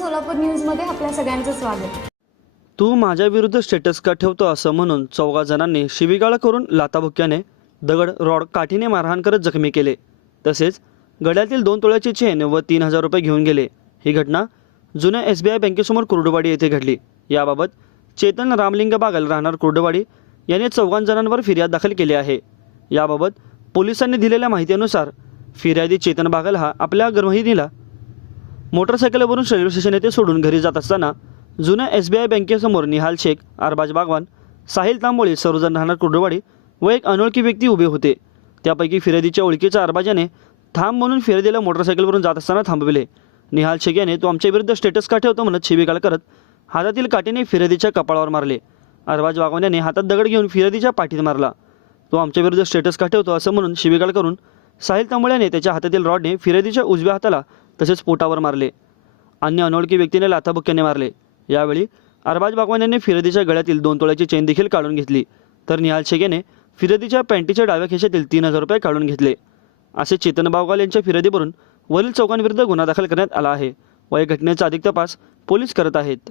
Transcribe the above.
सोलापूर न्यूजमध्ये आपल्या सगळ्यांचं स्वागत. तू माझ्या विरुद्ध स्टेटस का ठेवतो असं म्हणून चौघा जणांनी शिवीगाळ करून लाताभुक्याने दगड रॉड काठीने मारहाण करत जखमी केले. तसेच गड्यातील दोन तोळ्याची चेन व तीन हजार रुपये घेऊन गेले. ही घटना जुन्या एस बी आय बँकेसमोर कुर्डुवाडी येथे घडली. याबाबत चेतन रामलिंग बागल राहणार कुर्डुवाडी याने चौघां जणांवर फिर्याद दाखल केली आहे. याबाबत पोलिसांनी दिलेल्या माहितीनुसार फिर्यादी चेतन बागल हा आपल्या गृहिणीला मोटरसायकलवरून रेल्वे स्टेशन येथे सोडून घरी जात असताना जुन्या एस बी आय बँकेसमोर निहाल शेख अरबाज बागवान साहिल तांबोळे सर्वजण राहणार कुर्डवाडी व एक अनोळखी व्यक्ती उभे होते. त्यापैकी फिर्यादीच्या ओळखीच्या अरबाजाने थांब म्हणून फिर्यादीला मोटरसायकलवरून जात असताना थांबविले. निहाल शेख याने तो आमच्या विरुद्ध स्टेटस का ठेवतो म्हणत शिवीगाळ करत हातातील काठीने फिर्यादीच्या कपाळावर मारले. अरबाज बागवान याने हातात दगड घेऊन फिर्यादीच्या पाठीत मारला. तो आमच्या विरुद्ध स्टेटस का ठेवतो असं म्हणून शिवीगाळ करून साहिल तांबळ्याने त्याच्या हातातील रॉडने फिर्यादीच्या उजव्या हाताला तसेच पोटावर मारले. अन्य अनोळखी व्यक्तीने लाथाबुक्क्याने मारले. यावेळी अरबाज बागवान यांनी फिरदीच्या गळ्यातील दोन तोळ्याची चेन देखील काढून घेतली. तर निहाल शेगेने फिरदीच्या पॅन्टीच्या डाव्या खिशातील तीन हजार रुपये काढून घेतले. असे चेतन बावगाल यांच्या फिर्यादीवरून वरील चौकांविरुद्ध गुन्हा दाखल करण्यात आला आहे. व या घटनेचा अधिक तपास पोलीस करत आहेत.